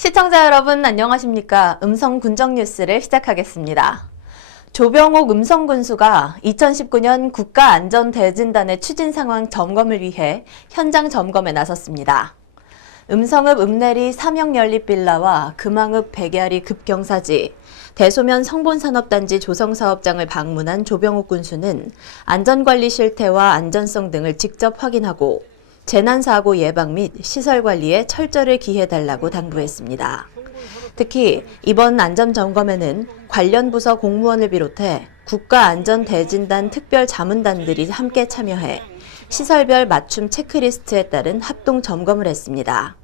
시청자 여러분 안녕하십니까? 음성군정 뉴스를 시작하겠습니다. 조병옥 음성군수가 2019년 국가안전대진단의 추진 상황 점검을 위해 현장 점검에 나섰습니다. 음성읍 읍내리 삼영연립빌라와 금왕읍 백야리 급경사지, 대소면 성본산업단지 조성사업장을 방문한 조병옥 군수는 안전관리 실태와 안전성 등을 직접 확인하고 재난사고 예방 및 시설관리에 철저를 기해달라고 당부했습니다. 특히 이번 안전점검에는 관련 부서 공무원을 비롯해 국가안전대진단 특별자문단들이 함께 참여해 시설별 맞춤 체크리스트에 따른 합동점검을 했습니다.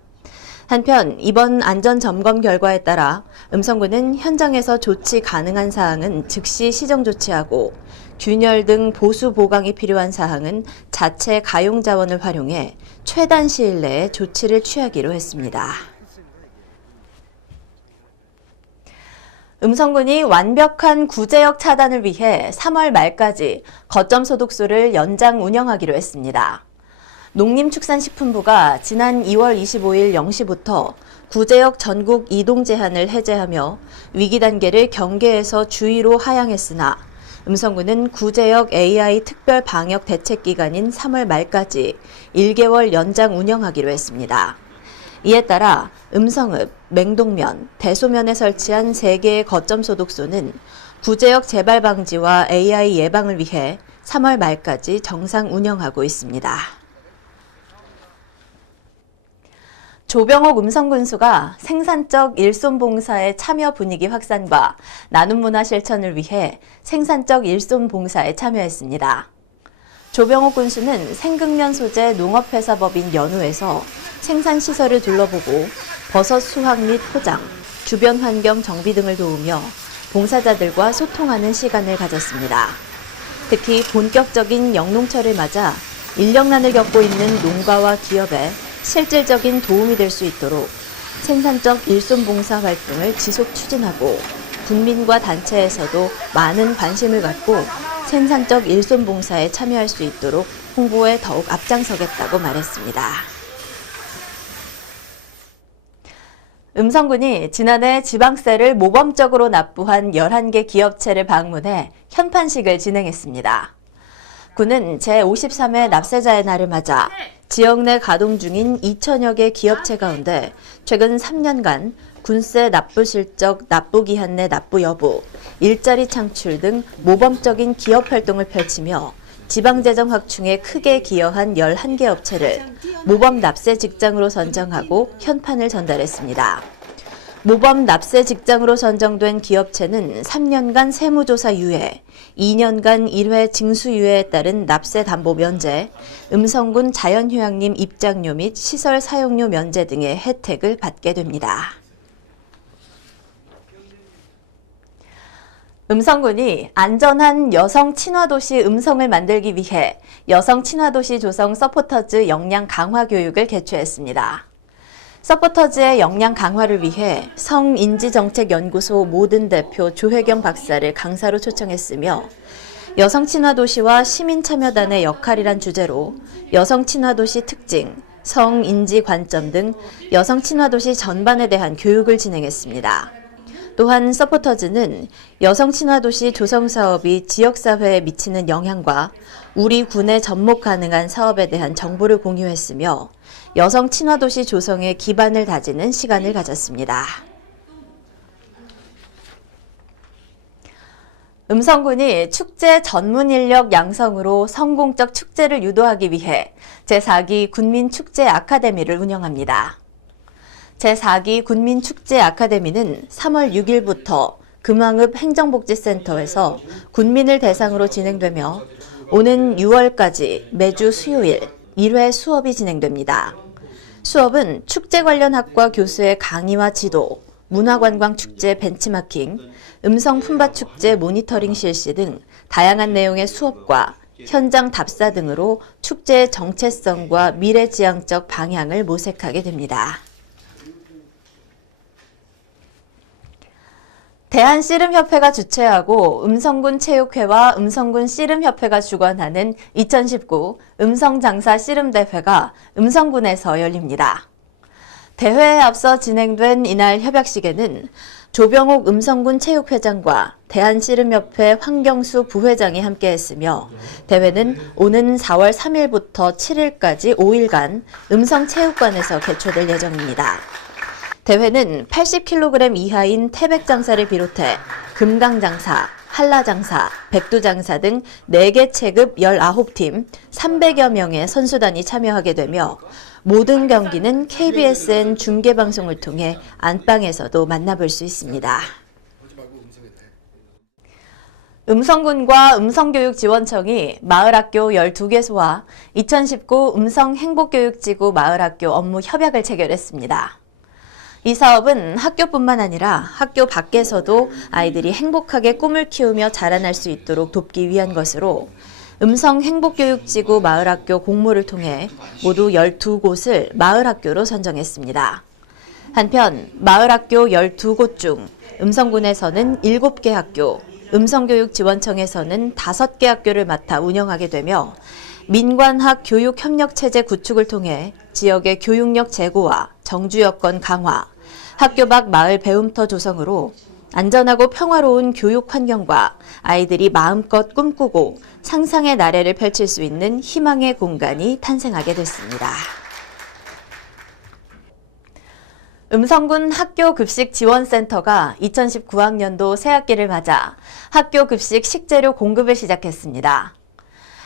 한편 이번 안전점검 결과에 따라 음성군은 현장에서 조치 가능한 사항은 즉시 시정조치하고 균열 등 보수 보강이 필요한 사항은 자체 가용 자원을 활용해 최단 시일 내에 조치를 취하기로 했습니다. 음성군이 완벽한 구제역 차단을 위해 3월 말까지 거점 소독소를 연장 운영하기로 했습니다. 농림축산식품부가 지난 2월 25일 0시부터 구제역 전국 이동 제한을 해제하며 위기 단계를 경계에서 주의로 하향했으나 음성군은 구제역 AI 특별 방역 대책 기간인 3월 말까지 1개월 연장 운영하기로 했습니다. 이에 따라 음성읍, 맹동면, 대소면에 설치한 3개의 거점 소독소는 구제역 재발 방지와 AI 예방을 위해 3월 말까지 정상 운영하고 있습니다. 조병옥 음성군수가 생산적 일손봉사의 참여 분위기 확산과 나눔 문화 실천을 위해 생산적 일손봉사에 참여했습니다. 조병옥 군수는 생극면 소재 농업회사법인 연우에서 생산시설을 둘러보고 버섯 수확 및 포장, 주변 환경 정비 등을 도우며 봉사자들과 소통하는 시간을 가졌습니다. 특히 본격적인 영농철을 맞아 인력난을 겪고 있는 농가와 기업에 실질적인 도움이 될 수 있도록 생산적 일손봉사 활동을 지속 추진하고 국민과 단체에서도 많은 관심을 갖고 생산적 일손봉사에 참여할 수 있도록 홍보에 더욱 앞장서겠다고 말했습니다. 음성군이 지난해 지방세를 모범적으로 납부한 11개 기업체를 방문해 현판식을 진행했습니다. 군은 제53회 납세자의 날을 맞아 지역 내 가동 중인 2천여 개 기업체 가운데 최근 3년간 군세 납부 실적, 납부 기한 내 납부 여부, 일자리 창출 등 모범적인 기업 활동을 펼치며 지방재정 확충에 크게 기여한 11개 업체를 모범 납세 직장으로 선정하고 현판을 전달했습니다. 모범 납세 직장으로 선정된 기업체는 3년간 세무조사 유예, 2년간 1회 징수 유예에 따른 납세 담보 면제, 음성군 자연휴양림 입장료 및 시설 사용료 면제 등의 혜택을 받게 됩니다. 음성군이 안전한 여성 친화도시 음성을 만들기 위해 여성 친화도시 조성 서포터즈 역량 강화 교육을 개최했습니다. 서포터즈의 역량 강화를 위해 성인지정책연구소 모든 대표 조혜경 박사를 강사로 초청했으며 여성 친화도시와 시민참여단의 역할이란 주제로 여성 친화도시 특징, 성인지 관점 등 여성 친화도시 전반에 대한 교육을 진행했습니다. 또한 서포터즈는 여성 친화도시 조성 사업이 지역사회에 미치는 영향과 우리 군에 접목 가능한 사업에 대한 정보를 공유했으며 여성 친화도시 조성의 기반을 다지는 시간을 가졌습니다. 음성군이 축제 전문 인력 양성으로 성공적 축제를 유도하기 위해 제4기 군민축제 아카데미를 운영합니다. 제4기 군민축제 아카데미는 3월 6일부터 금왕읍 행정복지센터에서 군민을 대상으로 진행되며 오는 6월까지 매주 수요일 1회 수업이 진행됩니다. 수업은 축제 관련 학과 교수의 강의와 지도, 문화관광축제 벤치마킹, 음성 품바축제 모니터링 실시 등 다양한 내용의 수업과 현장 답사 등으로 축제의 정체성과 미래지향적 방향을 모색하게 됩니다. 대한씨름협회가 주최하고 음성군 체육회와 음성군 씨름협회가 주관하는 2019 음성장사 씨름대회가 음성군에서 열립니다. 대회에 앞서 진행된 이날 협약식에는 조병옥 음성군 체육회장과 대한씨름협회 황경수 부회장이 함께했으며 대회는 오는 4월 3일부터 7일까지 5일간 음성체육관에서 개최될 예정입니다. 대회는 80kg 이하인 태백장사를 비롯해 금강장사, 한라장사, 백두장사 등 4개 체급 19팀 300여 명의 선수단이 참여하게 되며 모든 경기는 KBSN 중계방송을 통해 안방에서도 만나볼 수 있습니다. 음성군과 음성교육지원청이 마을학교 12개소와 2019 음성행복교육지구 마을학교 업무 협약을 체결했습니다. 이 사업은 학교뿐만 아니라 학교 밖에서도 아이들이 행복하게 꿈을 키우며 자라날 수 있도록 돕기 위한 것으로 음성행복교육지구 마을학교 공모를 통해 모두 12곳을 마을학교로 선정했습니다. 한편 마을학교 12곳 중 음성군에서는 7개 학교, 음성교육지원청에서는 5개 학교를 맡아 운영하게 되며 민관학 교육협력체제 구축을 통해 지역의 교육력 제고와 정주 여건 강화, 학교 밖 마을 배움터 조성으로 안전하고 평화로운 교육 환경과 아이들이 마음껏 꿈꾸고 상상의 나래를 펼칠 수 있는 희망의 공간이 탄생하게 됐습니다. 음성군 학교급식지원센터가 2019학년도 새학기를 맞아 학교급식 식재료 공급을 시작했습니다.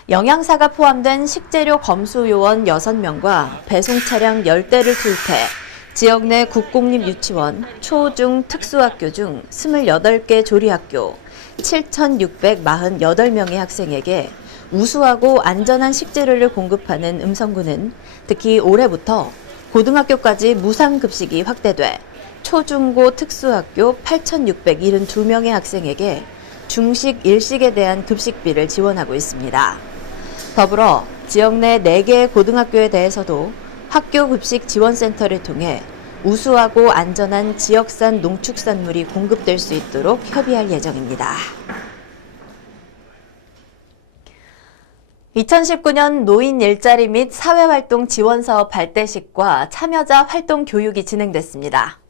영양사가 포함된 식재료 검수 요원 6명과 배송 차량 10대를 투입해 지역 내 국공립 유치원, 초, 중, 특수학교 중 28개 조리학교, 7,648명의 학생에게 우수하고 안전한 식재료를 공급하는 음성군은 특히 올해부터 고등학교까지 무상급식이 확대돼 초, 중, 고 특수학교 8,672명의 학생에게 중식, 일식에 대한 급식비를 지원하고 있습니다. 더불어 지역 내 4개의 고등학교에 대해서도 학교급식지원센터를 통해 우수하고 안전한 지역산 농축산물이 공급될 수 있도록 협의할 예정입니다. 2019년 노인 일자리 및 사회활동 지원사업 발대식과 참여자 활동 교육이 진행됐습니다.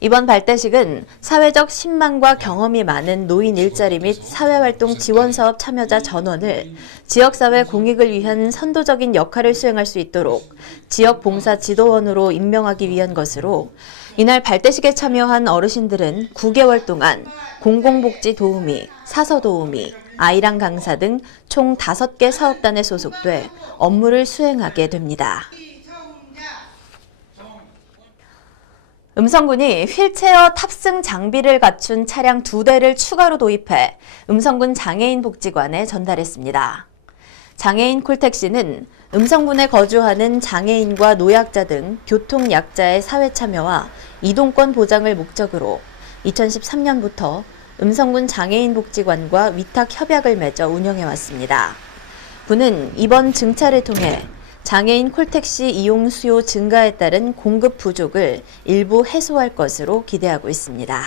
이번 발대식은 사회적 신망과 경험이 많은 노인 일자리 및 사회활동 지원사업 참여자 전원을 지역사회 공익을 위한 선도적인 역할을 수행할 수 있도록 지역봉사 지도원으로 임명하기 위한 것으로 이날 발대식에 참여한 어르신들은 9개월 동안 공공복지 도우미, 사서 도우미, 아이랑 강사 등 총 5개 사업단에 소속돼 업무를 수행하게 됩니다. 음성군이 휠체어 탑승 장비를 갖춘 차량 2대를 추가로 도입해 음성군 장애인 복지관에 전달했습니다. 장애인 콜택시는 음성군에 거주하는 장애인과 노약자 등 교통약자의 사회 참여와 이동권 보장을 목적으로 2013년부터 음성군 장애인 복지관과 위탁 협약을 맺어 운영해왔습니다. 군은 이번 증차를 통해 장애인 콜택시 이용 수요 증가에 따른 공급 부족을 일부 해소할 것으로 기대하고 있습니다.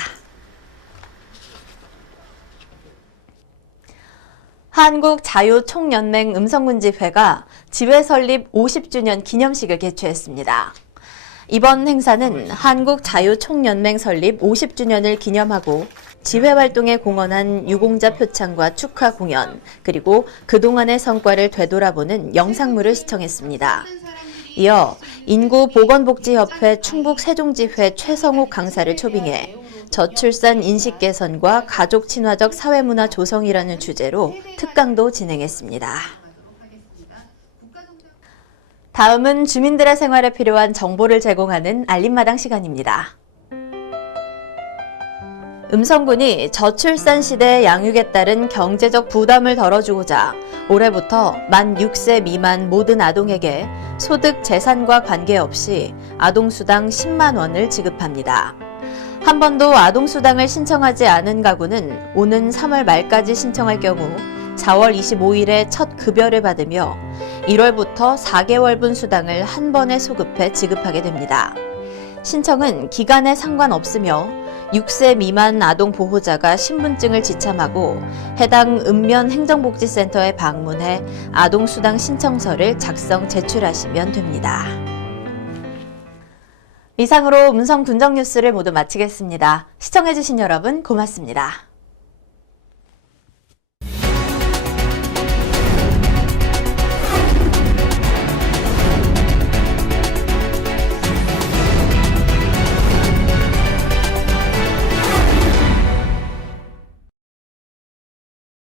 한국자유총연맹 음성군집회가 지회 설립 50주년 기념식을 개최했습니다. 이번 행사는 한국자유총연맹 설립 50주년을 기념하고 지회 활동에 공헌한 유공자 표창과 축하 공연, 그리고 그동안의 성과를 되돌아보는 영상물을 시청했습니다. 이어 인구보건복지협회 충북세종지회 최성욱 강사를 초빙해 저출산 인식 개선과 가족 친화적 사회문화 조성이라는 주제로 특강도 진행했습니다. 다음은 주민들의 생활에 필요한 정보를 제공하는 알림마당 시간입니다. 음성군이 저출산 시대의 양육에 따른 경제적 부담을 덜어주고자 올해부터 만 6세 미만 모든 아동에게 소득, 재산과 관계없이 아동수당 10만 원을 지급합니다. 한 번도 아동수당을 신청하지 않은 가구는 오는 3월 말까지 신청할 경우 4월 25일에 첫 급여를 받으며 1월부터 4개월분 수당을 한 번에 소급해 지급하게 됩니다. 신청은 기간에 상관없으며 6세 미만 아동 보호자가 신분증을 지참하고 해당 읍면 행정복지센터에 방문해 아동수당 신청서를 작성 제출하시면 됩니다. 이상으로 음성 군정 뉴스를 모두 마치겠습니다. 시청해주신 여러분 고맙습니다.